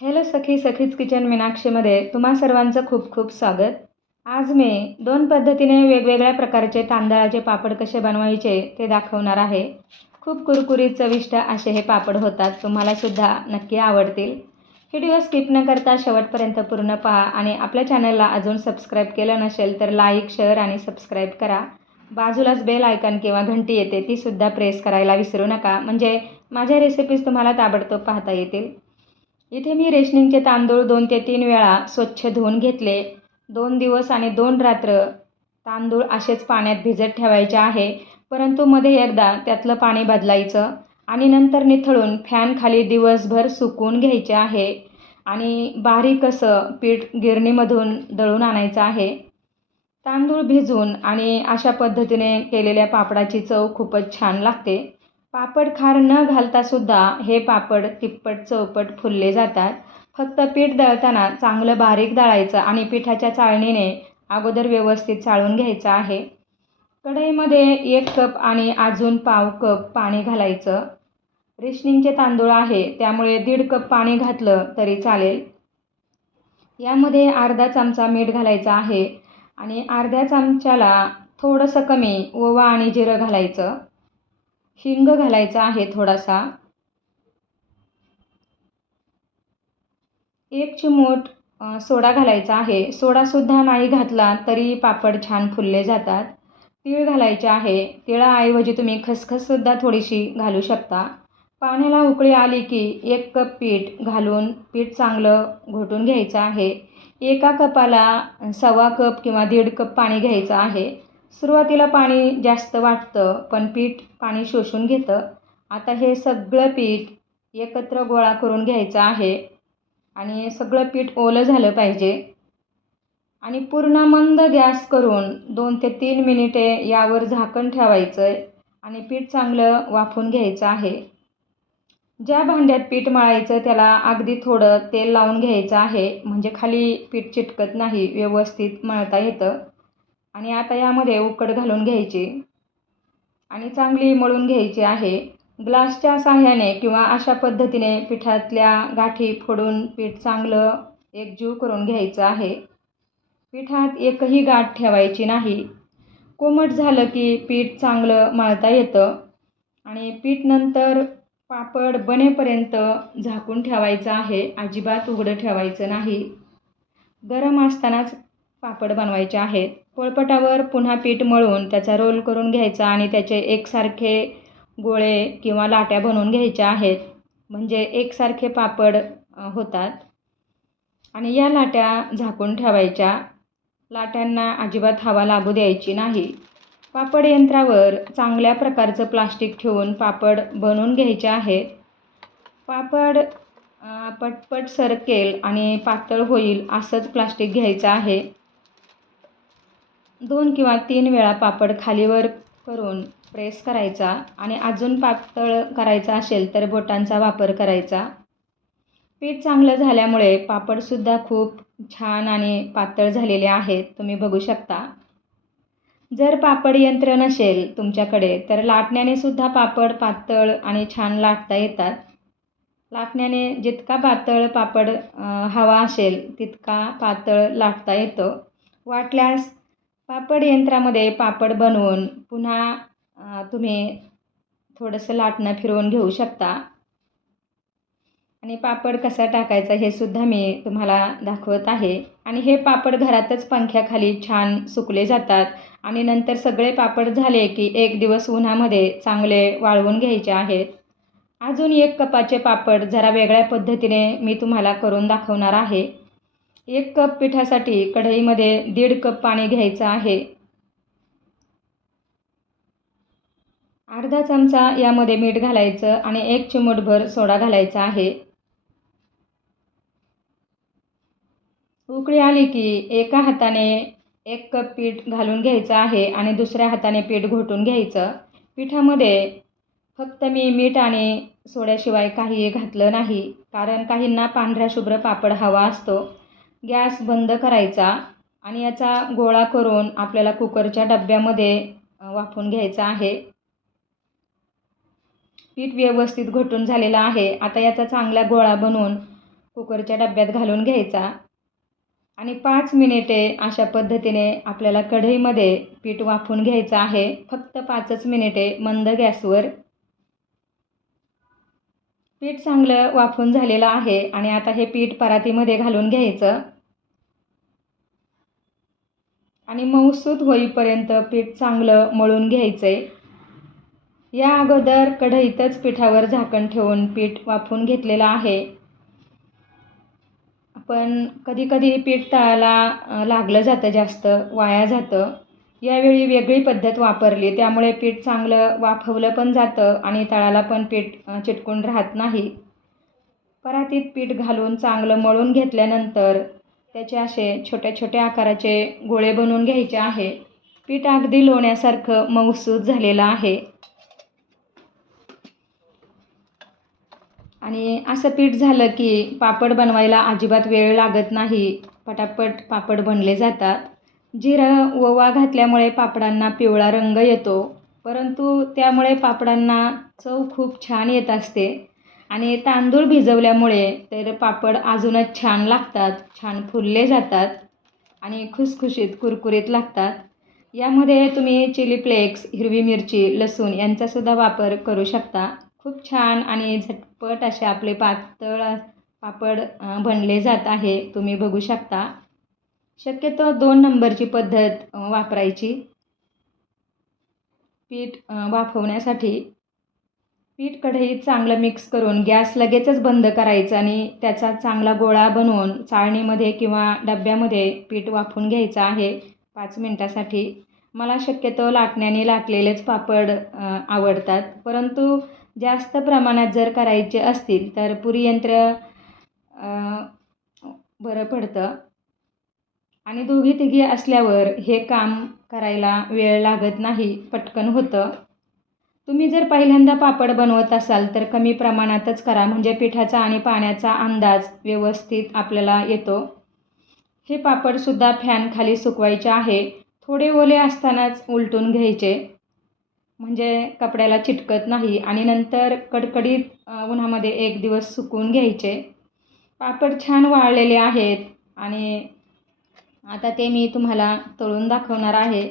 Hello सखी सखीच kitchen मीनाक्षीमध्ये तुम्हा सर्वांचं खूप खूप स्वागत. आज मी दोन पद्धतीने वेगवेगळ्या प्रकारचे तांदळाचे पापड कसे बनवायचे ते दाखवणार आहे. खूप कुरकुरीत चविष्ट असे हे पापड होतात तुम्हालासुद्धा नक्की आवडतील. व्हिडिओ स्किप न करता शेवटपर्यंत पूर्ण पहा आणि आपल्या चॅनलला अजून सबस्क्राईब केलं नसेल तर लाईक शेअर आणि सबस्क्राईब करा. बाजूलाच बेल आयकन किंवा घंटी येते तीसुद्धा प्रेस करायला विसरू नका. म्हणजे माझ्या रेसिपीज तुम्हाला ताबडतोब पाहता येतील. इथे मी रेशनिंगचे तांदूळ दोन ते तीन वेळा स्वच्छ धुवून घेतले. दोन दिवस आणि दोन रात्र तांदूळ असेच पाण्यात भिजत ठेवायचे आहे. परंतु मध्ये एकदा त्यातलं पाणी बदलायचं आणि नंतर निथळून फॅनखाली दिवसभर सुकून घ्यायचे आहे आणि बारीक असं पीठ गिरणीमधून दळून आणायचं आहे. तांदूळ भिजून आणि अशा पद्धतीने केलेल्या पापडाची चव खूपच छान लागते. पापड खार न घालतासुद्धा हे पापड तिप्पट चौपट फुलले जातात. फक्त पीठ दळताना चांगलं बारीक दळायचं आणि पिठाच्या चाळणीने अगोदर व्यवस्थित चाळून घ्यायचं आहे. कढईमध्ये एक कप आणि अजून पाव कप पाणी घालायचं. रेशनिंगचे तांदूळ आहे त्यामुळे दीड कप पाणी घातलं तरी चालेल. यामध्ये अर्धा चमचा मीठ घालायचं आहे आणि अर्ध्या चमच्याला थोडंसं कमी ओवा आणि जिरं घालायचं. हिंग घालायचा आहे थोडासा. एक चिमूट सोडा घालायचा आहे. सोडासुद्धा नाही घातला तरी पापड छान फुलले जातात. तीळ घालायचे आहे. तिळाऐवजी तुम्ही खसखससुद्धा थोडीशी घालू शकता. पाण्याला उकळी आली की एक कप पीठ घालून पीठ चांगलं घोटून घ्यायचं आहे. एका कपाला सव्वा कप किंवा दीड कप पाणी घ्यायचं आहे. सुरुवातीला पाणी जास्त वाटतं पण पीठ पाणी शोषून घेतं. आता हे सगळं पीठ एकत्र गोळा करून घ्यायचं आहे आणि सगळं पीठ ओलं झालं पाहिजे. आणि पूर्ण मंद गॅस करून दोन ते तीन मिनिटे यावर झाकण ठेवायचं आहे आणि पीठ चांगलं वाफून घ्यायचं आहे. ज्या भांड्यात पीठ मळायचं त्याला अगदी थोडं तेल लावून घ्यायचं आहे म्हणजे खाली पीठ चिटकत नाही व्यवस्थित मळता येतं. आणि आता यामध्ये उकड घालून घ्यायची. आणि चांगली मळून घ्यायची आहे. ग्लासच्या साह्याने किंवा अशा पद्धतीने पिठातल्या गाठी फोडून पीठ चांगलं एकजीव करून घ्यायचं आहे. पिठात एकही गाठ ठेवायची नाही. कोमट झालं की पीठ चांगलं मळता येतं. आणि पीठ नंतर पापड बनेपर्यंत झाकून ठेवायचं आहे. अजिबात उघडं ठेवायचं नाही. गरम असतानाच पापड बनवायचे आहेत. पोळपटावर पुन्हा पीठ मळून त्याचा रोल करून घ्यायचा आणि त्याचे एकसारखे गोळे किंवा लाट्या बनवून घ्यायच्या आहेत. म्हणजे एकसारखे पापड होतात. आणि या लाट्या झाकून ठेवायच्या. लाट्यांना अजिबात हवा लागू द्यायची नाही. पापड यंत्रावर चांगल्या प्रकारचं प्लास्टिक ठेवून पापड बनवून घ्यायचे आहेत. पापड पटपट सरकेल आणि पातळ होईल असंच प्लास्टिक घ्यायचं आहे. दोन किंवा तीन वेळा पापड खालीवर करून प्रेस करायचा आणि अजून पातळ करायचा असेल तर बोटांचा वापर करायचा. पीठ चांगलं झाल्यामुळे पापडसुद्धा खूप छान आणि पातळ झालेले आहेत. तुम्ही बघू शकता. जर पापड यंत्र नसेल तुमच्याकडे तर लाटण्याने सुद्धा पापड पातळ आणि छान लाटता येतात. लाटण्याने जितका पातळ पापड हवा असेल तितका पातळ लाटता येतो. वाटल्यास पापड यंत्रामध्ये पापड बनवून पुन्हा तुम्ही थोडंसं लाटणं फिरवून घेऊ शकता. आणि पापड कसा टाकायचा हे सुद्धा मी तुम्हाला दाखवत आहे. आणि हे पापड घरातच पंख्याखाली छान सुकले जातात. आणि नंतर सगळे पापड झाले की एक दिवस उन्हामध्ये चांगले वाळवून घ्यायचे आहेत. अजून एक कपाचे पापड जरा वेगळ्या पद्धतीने मी तुम्हाला करून दाखवणार आहे. एक कप पिठासाठी कढईमध्ये दीड कप पाणी घ्यायचं आहे. अर्धा चमचा यामध्ये मीठ घालायचं आणि एक चिमूटभर सोडा घालायचा आहे. उकळी आली की एका हाताने एक कप पीठ घालून घ्यायचं आहे आणि दुसऱ्या हाताने पीठ घोटून घ्यायचं. पिठामध्ये फक्त मी मीठ आणि सोड्याशिवाय काही घातलं नाही कारण काहींना पांढरा शुभ्र पापड हवा असतो. गॅस बंद करायचा आणि याचा गोळा करून आपल्याला कुकरच्या डब्यामध्ये वाफून घ्यायचा आहे. पीठ व्यवस्थित घटून झालेलं आहे. आता याचा चांगला गोळा बनवून कुकरच्या डब्यात घालून घ्यायचा. आणि पाच मिनिटे अशा पद्धतीने आपल्याला कढईमध्ये पीठ वाफून घ्यायचं आहे. फक्त पाचच मिनिटे मंद गॅसवर पीठ चांगलं वाफून झालेलं आहे आणि आता हे पीठ परातीमध्ये घालून घ्यायचं. आणि मऊसूत होईपर्यंत पीठ चांगलं मळून घ्यायचं आहे या अगोदर कढईतच पिठावर झाकण ठेवून पीठ वाफून घेतलेलं आहे. पण कधीकधी पीठ तळाला लागलं जातं जास्त वाया जातं. यावेळी वेगळी पद्धत वापरली. त्यामुळे पीठ चांगलं वाफवलं पण जातं आणि तळाला पण पीठ चिटकून राहत नाही. परातीत पीठ घालून चांगलं मळून घेतल्यानंतर त्याचे असे छोट्या छोट्या आकाराचे गोळे बनवून घ्यायचे आहे. पीठ अगदी लोण्यासारखं मऊसूत झालेलं आहे. आणि असं पीठ झालं की पापड बनवायला अजिबात वेळ लागत नाही. पटापट पापड बनले जातात. जिरं ओवा घातल्यामुळे पापडांना पिवळा रंग येतो परंतु त्यामुळे पापडांना चव खूप छान येत असते. आणि तांदूळ भिजवल्यामुळे तर पापड अजूनच छान लागतात छान फुलले जातात आणि खुसखुशीत कुरकुरीत लागतात. यामध्ये तुम्ही चिली फ्लेक्स हिरवी मिरची लसूण यांचासुद्धा वापर करू शकता. खूप छान आणि झटपट असे आपले पातळ पापड बनले जात आहे. तुम्ही बघू शकता. शक्यतो दोन नंबरची पद्धत वापरायची. पीठ वाफवण्यासाठी. पीठ कढईत चांगलं मिक्स करून गॅस लगेचच बंद करायचं आणि त्याचा चांगला गोळा बनवून चाळणीमध्ये किंवा डब्यामध्ये पीठ वाफून घ्यायचं आहे पाच मिनटासाठी. मला शक्यतो लाटण्याने लाटलेलेच पापड आवडतात. परंतु जास्त प्रमाणात जर करायचे असतील तर पुरी यंत्र बरं पडतं. आणि दोघी तिघी असल्यावर हे काम करायला वेळ लागत नाही पटकन होतं. तुम्ही जर पहिल्यांदा पापड बनवत असाल तर कमी प्रमाणातच करा म्हणजे पिठाचा आणि पाण्याचा अंदाज व्यवस्थित आपल्याला येतो. हे पापडसुद्धा फॅन खाली सुकवायचे आहे. थोडे ओले असतानाच उलटून घ्यायचे म्हणजे कपड्याला चिटकत नाही. आणि नंतर कडकडीत उन्हामध्ये एक दिवस सुकून घ्यायचे. पापड छान वाळलेले आहेत आणि आता ते मी तुम्हाला तळून दाखवणार आहे.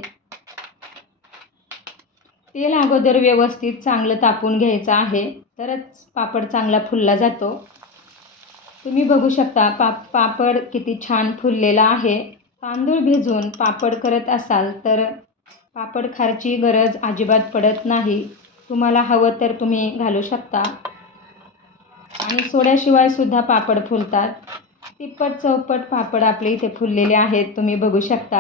तेल अगोदर व्यवस्थित चांगलं तापून घ्यायचं आहे. तरच पापड चांगला फुलला जातो. तुम्ही बघू शकता पाप पापड किती छान फुललेला आहे. तांदूळ भिजून पापड करत असाल तर पापड खारची गरज अजिबात पडत नाही. तुम्हाला हवं तर तुम्ही घालू शकता. आणि सोड्याशिवाय सुद्धा पापड फुलतात. तिप्पट चौपट पापड आपले इथे फुललेले आहेत तुम्ही बघू शकता.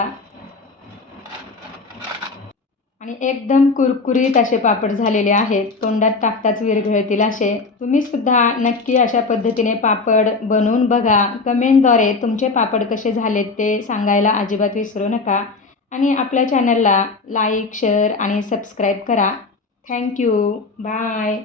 आणि एकदम कुरकुरीत असे पापड झालेले आहेत तोंडात टाकताच विरघळतील असे. तुम्ही सुद्धा नक्की अशा पद्धतीने पापड बनवून बघा. कमेंटद्वारे तुमचे पापड कसे झालेत ते सांगायला अजिबात विसरू नका. आणि आपल्या चॅनलला लाईक शेअर आणि सबस्क्राईब करा. Thank you. बाय.